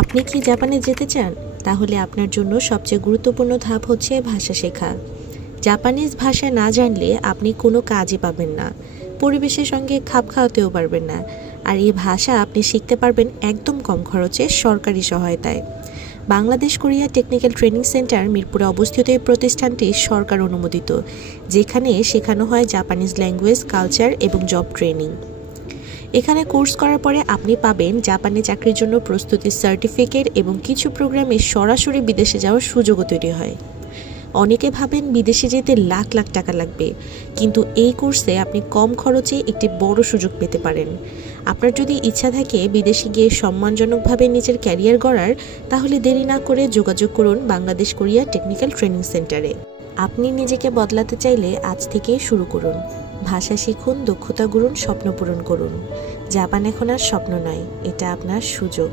আপনি কি জাপানে যেতে চান? তাহলে আপনার জন্য সবচেয়ে গুরুত্বপূর্ণ ধাপ হচ্ছে ভাষা শেখা। জাপানিজ ভাষা না জানলে আপনি কোনো কাজই পাবেন না, পরিবেশের সঙ্গে খাপ খাওয়াতেও পারবেন না। আর এই ভাষা আপনি শিখতে পারবেন একদম কম খরচে সরকারি সহায়তায়। Bangladesh Korea technical training centre মিরপুরে অবস্থিত এই প্রতিষ্ঠানটি সরকার অনুমোদিত, যেখানে শেখানো হয় জাপানিজ ল্যাঙ্গুয়েজ, কালচার এবং জব ট্রেনিং। এখানে কোর্স করার পরে আপনি পাবেন জাপানে চাকরির জন্য প্রস্তুতির সার্টিফিকেট এবং কিছু প্রোগ্রামে সরাসরি বিদেশে যাওয়ার সুযোগও তৈরি হয়। অনেকে ভাবেন বিদেশে যেতে লাখ লাখ টাকা লাগবে, কিন্তু এই কোর্সে আপনি কম খরচে একটি বড় সুযোগ পেতে পারেন। আপনার যদি ইচ্ছা থাকে বিদেশে গিয়ে সম্মানজনকভাবে নিজের ক্যারিয়ার গড়ার, তাহলে দেরি না করে যোগাযোগ করুন বাংলাদেশ কোরিয়া টেকনিক্যাল ট্রেনিং সেন্টারে। আপনি নিজেকে বদলাতে চাইলে আজ থেকেই শুরু করুন। ভাষা শিখুন, দক্ষতা গড়ুন, স্বপ্ন পূরণ করুন। জাপান এখন আর স্বপ্ন নয়, এটা আপনার সুযোগ।